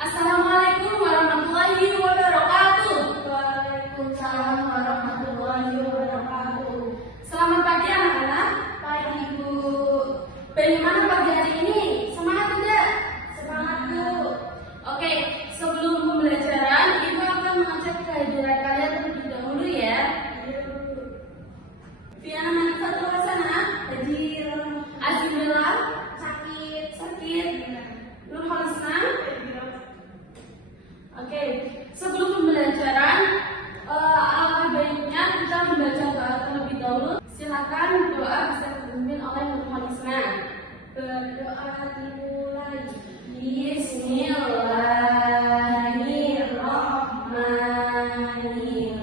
Assalamualaikum warahmatullahi wabarakatuh. Waalaikumsalam warahmatullahi wabarakatuh. Selamat pagi anak-anak. Pagi Bu. Bagaimana pagi hari ini? Semangat tidak? Semangat Bu. Oke, sebelum pembelajaran, Ibu akan mengecek kehadiran kalian terlebih dahulu ya. Fiana mana satu ke sana? Hadir. Azimillah, Sakit. sakit. Nur Holisna. Oke, sebelum pembelajaran, alangkah baiknya kita membaca doa terlebih dahulu. Silakan doa bisa dipimpin oleh Nur Holisna. Berdoa dimulai. Bismillahirrahmanirrahim.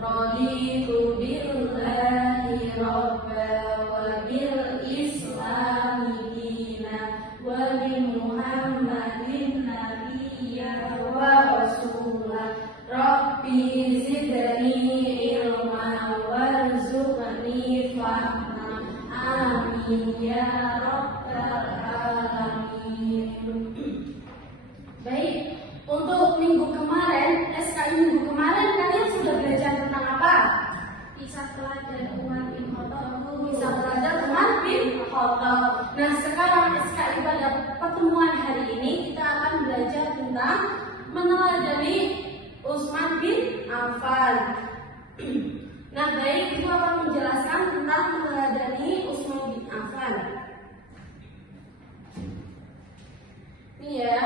Raditu billahi rabba wa bil islami dina wa bi Muhammadin nabiyya wa rasulah. Rabbi zidni ilma warzuqni fahma. Amin ya rabbal alamin. Baik, untuk minggu kemarin, SKI minggu kemarin kalian sudah belajar tentang apa? Kisah teladan Umar bin Khattab. Bisa belajar Umar bin Khattab. Nah, sekarang SKI pada pertemuan hari ini kita akan belajar tentang meneladani Utsman bin Affan. Nah, baik, Ibu akan menjelaskan tentang meneladani Utsman bin Affan. Ini ya.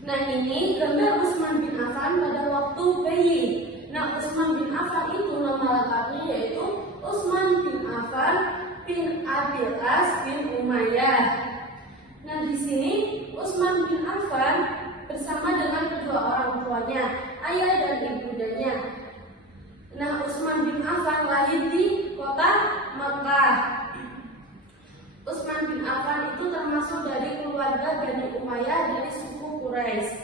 Nah, ini gambar Utsman bin Affan pada waktu bayi. Nah, Utsman bin Affan itu nama lengkapnya yaitu Utsman bin Affan bin Abil As bin Umayyah. Nah, di sini Utsman bin Affan bersama dengan kedua orang tuanya, ayah dan ibundanya. Nah, Utsman bin Affan lahir di kota Makkah. Utsman bin Affan itu termasuk dari keluarga Bani Umayyah dari suku Quraisy.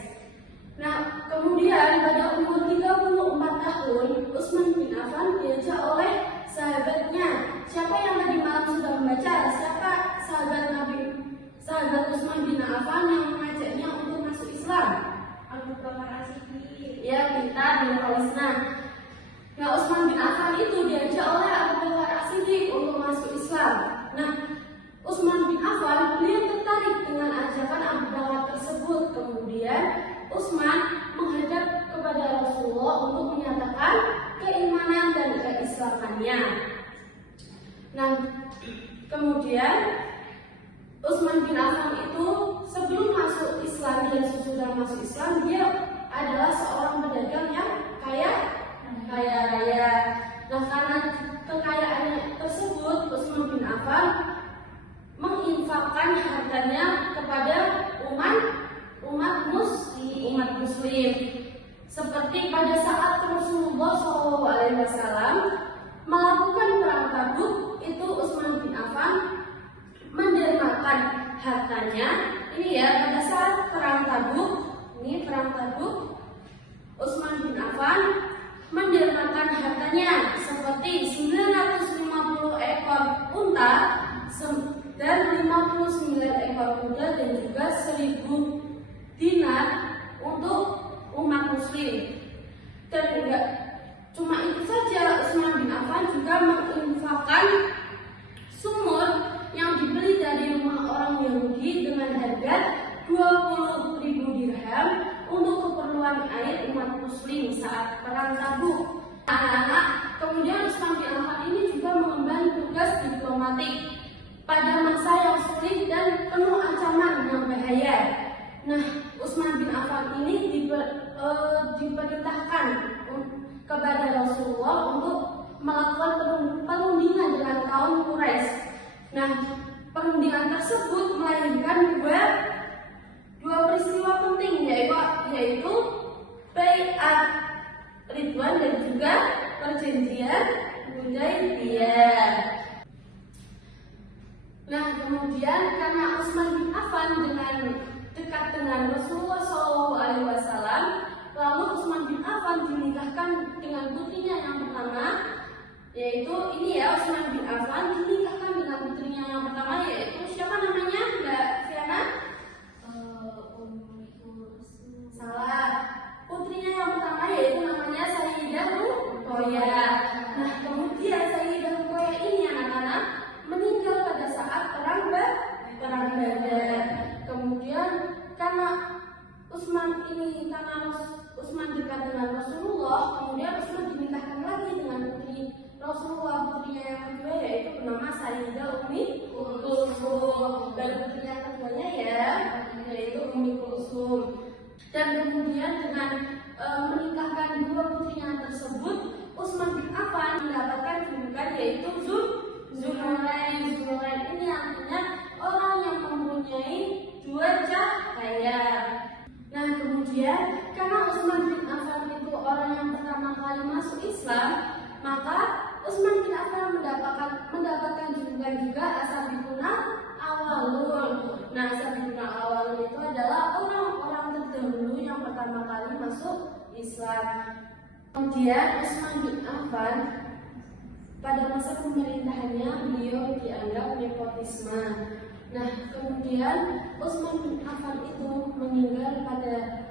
Nah, kemudian pada umur 34 tahun, Utsman bin Affan diajak oleh sahabatnya. Siapa yang tadi malam sudah membaca? Siapa sahabat Utsman bin Affan yang mengajaknya untuk masuk Islam? Abu Bakar As-Siddiq. Ya, pintar dan Holisna. Nah, Utsman bin Affan itu diajak oleh Abu Bakar As-Siddiq untuk masuk Islam. Nah, Utsman bin Affan beliau tertarik dengan ajakan Abu Bakar tersebut. Kemudian Utsman menghadap kepada Rasulullah untuk menyatakan keimanan dan keislamannya. Nah, kemudian Utsman bin Affan itu sebelum masuk Islam dan sesudah masuk Islam dia adalah seorang pedagang yang kaya raya. Nah, karena kekayaannya tersebut Utsman bin Affan menginfakkan hartanya kepada umat muslim. Seperti pada saat Rasulullah SAW melakukan perang Tabuk, itu Utsman bin Affan mendermakan hartanya. Ini ya, pada saat perang Tabuk, Utsman bin Affan mendermakan hartanya seperti 950 ekor unta dan 59 ekor kuda dan juga 1000 dinar untuk umat muslim. Dan juga cuma itu saja, Utsman bin Affan juga menginfakkan sumur yang dibeli dari rumah orang Yahudi dengan harga 20.000 dirham untuk keperluan air umat muslim saat perang Tabuk. Anak-anak, kemudian Utsman bin Affan ini juga mengemban tugas diplomatik pada masa yang sulit dan penuh ancaman yang bahaya. Nah, Utsman bin Affan ini diperintahkan kepada Rasulullah untuk melakukan perundingan dengan kaum Quraisy. Nah, perundingan tersebut melahirkan dua peristiwa penting yaitu Bai'at Ridwan dan juga perjanjian Hudaybiyah. Nah, kemudian karena Utsman bin Affan dekat dengan Rasulullah SAW, lalu Utsman bin Affan dinikahkan dengan putrinya yang pertama, yaitu ini ya, Utsman bin Affan dinikahkan dengan putrinya yang pertama, yaitu siapa namanya, Mbak Fiana? Salah. Putrinya yang pertama yaitu namanya Sayyidah Ruqayyah. Nah, kemudian Sayyidah Ruqayyah ini anak-anak meninggal pada saat perang Badar. Kemudian karena Utsman dekat dengan Rasulullah, kemudian Utsman dinikahkan lagi dengan putri Rasulullah. Putrinya yang kedua yaitu bernama Sayyidah Ummi Kulsum, dan putri yang keduanya ya yaitu Ummi Kulsum. Dan kemudian dengan menikahkan dua putrinya tersebut, Utsman bin Affan mendapatkan julukan yaitu Zulnurain. Zulnurain ini artinya orang yang mempunyai dua cahaya. Nah, kemudian karena Utsman bin Affan itu orang yang pertama kali masuk Islam, maka Utsman bin Affan mendapatkan julukan juga As-Sabiquna Awwalun. Nah, As-Sabiquna Awwalun itu adalah orang-orang terdahulu yang pertama kali masuk Islam. Kemudian Utsman bin Affan pada masa pemerintahannya beliau dianggap nepotisme. Nah, kemudian Utsman bin Affan itu meninggal pada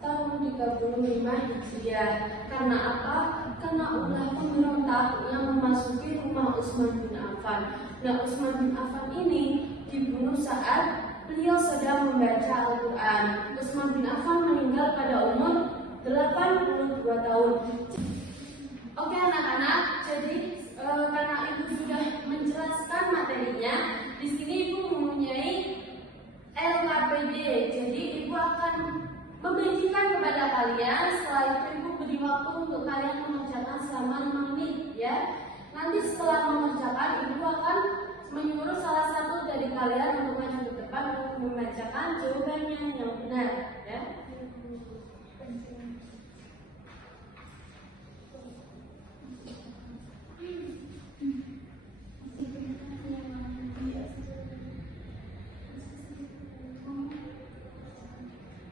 tahun 35 Hijriah. Karena apa? Karena ulah pemberontak yang memasuki rumah Utsman bin Affan. Nah, Utsman bin Affan ini dibunuh saat beliau sedang membaca Al-Quran. Utsman bin Affan meninggal pada umur 82 tahun. Oke anak-anak, jadi karena ibu sudah menjelaskan materinya, di sini ibu mempunyai LKPD. Jadi ibu akan membagikan kepada kalian. Setelah itu ibu beri waktu untuk kalian mengerjakan selama 5 menit ya. Nanti setelah mengerjakan, ibu akan menyuruh salah satu dari kalian untuk maju ke depan untuk membacakan jawabannya yang benar ya.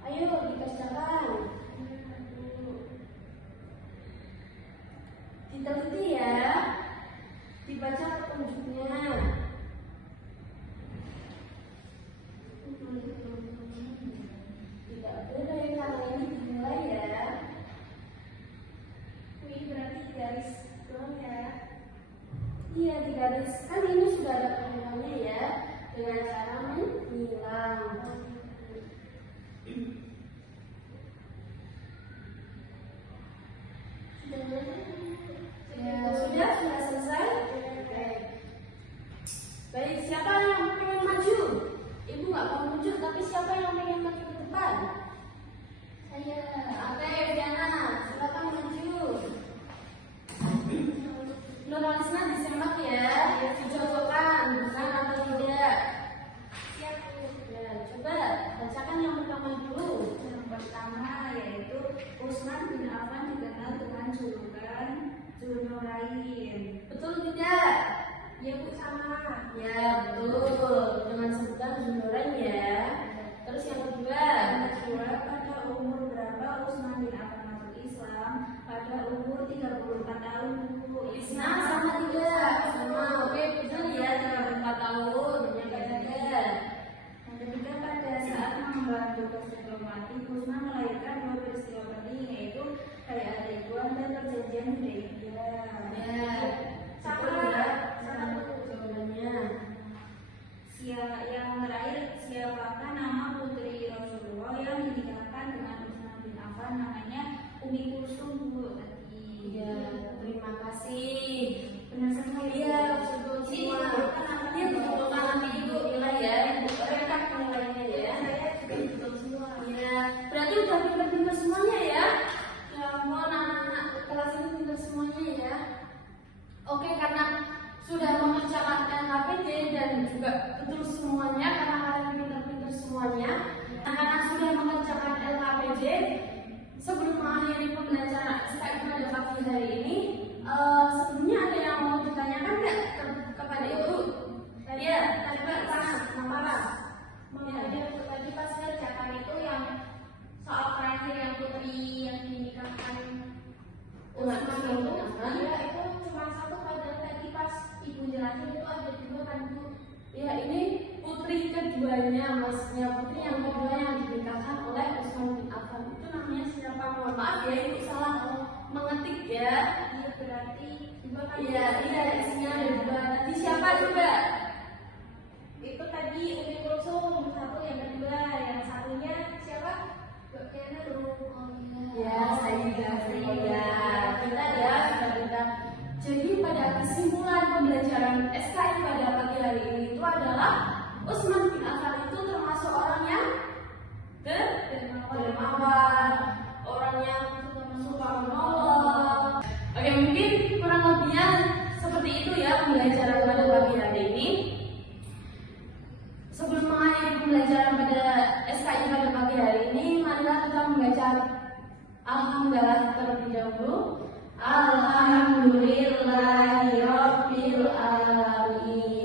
Ayo dikerjakan. Diteliti ya. Dibaca petunjuknya. Tidak boleh karena ini dimulai ya. Wih, berarti garis doang ya. Iya, di garis. Kan ini sudah ada penilaiannya ya, dengan cara menyilang. Ya, sudah selesai. Baik, siapa yang pengen maju? Ibu nggak mau maju, tapi siapa yang pengen maju ke depan? Saya. Oke, Diana, silakan maju. Nuralisna disemak ya, dicocokan, bukan atau tidak. Siap. Ya, coba bacakan yang pertama dulu. Yang pertama yaitu Utsman bin Affan dikenal dengan julukan Zulnurain. Betul tidak? Ya Bu, sama. Ya, betul. Dengan sebutan Zulnurain ya. Terus yang kedua. Yang kedua, pada umur berapa Utsman bin Affan masuk Islam? Pada umur 34 tahun Bu. Isna sama tidak? Sama. Oke, betul ya, 34 tahun. Yang ketiga. Yang ketiga, pada saat mengemban tugas diplomatik, Utsman melahirkan dua peristiwa penting, yaitu Bayat Ridwan dan Perjanjian Hudaybiyah. Ya. Sama. Sama jawabannya. Yang terakhir, siapakah nama putri Rasulullah yang dinikahkan dengan Utsman bin Affan? Namanya Ummi Kulsum Bu tadi. Iya, terima kasih. Benar sekali. Iya, betul semua. Iya, betul nanti ibu nilai ya. Ibu rekap nilainya ya. Betul semua. Iya. Berarti udah pintar-pintar semuanya ya. Ya, mohon anak-anak kelas ini pintar semuanya ya. Oke, karena sudah mengerjakan LKPD dan juga betul semuanya, karena kalian pintar-pintar semuanya. Anak-anak sudah mengerjakan LKPD. Sebelum mengakhiri pembelajaran SKM pada pagi hari ini, sebelumnya ada yang mau ditanyakan nggak kepada ibu? Iya, tadi Pak, apa? Tadi pas kerjakan itu yang soal terakhir yang putri yang dinikahkan Utsman bin itu, Affan. iya itu cuma satu pada berarti dua kan? Iya, isinya ada 2. Tadi siapa coba? Itu tadi Umi Kulsum satu, yang kedua, yang satunya siapa? Kayaknya Ya, Sayyidah Sayyidah. Kita ya sudah kita. Jadi pada kesimpulan pembelajaran SKI pada pagi hari ini itu adalah Utsman bin Affan itu termasuk orang yang dermawan, orang yang suka menolong. Oke, mungkin kurang lebihnya seperti itu ya pembelajaran pada pagi hari ini. Sebelum mengakhiri pembelajaran pada SKI pada pagi hari ini, marilah kita membaca Alhamdulillah terlebih dahulu. Alhamdulillahirabbil alamin.